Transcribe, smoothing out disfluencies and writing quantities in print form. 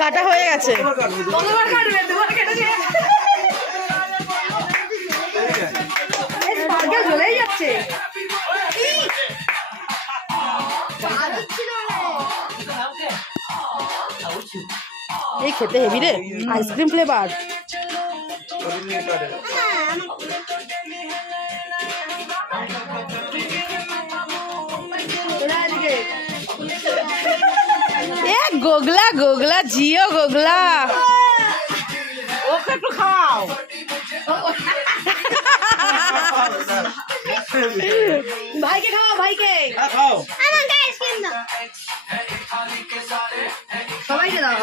কাটা হয়ে গেছে। চলেই যাচ্ছে। এই খেতে হেবি রে, আইসক্রিম ফ্লেভার। এ গোগলা গোগলা জিও গোগলা, ওকে একটু খাও। ভাইকে খাও, ভাইকে খাও। সবাইকে দাও।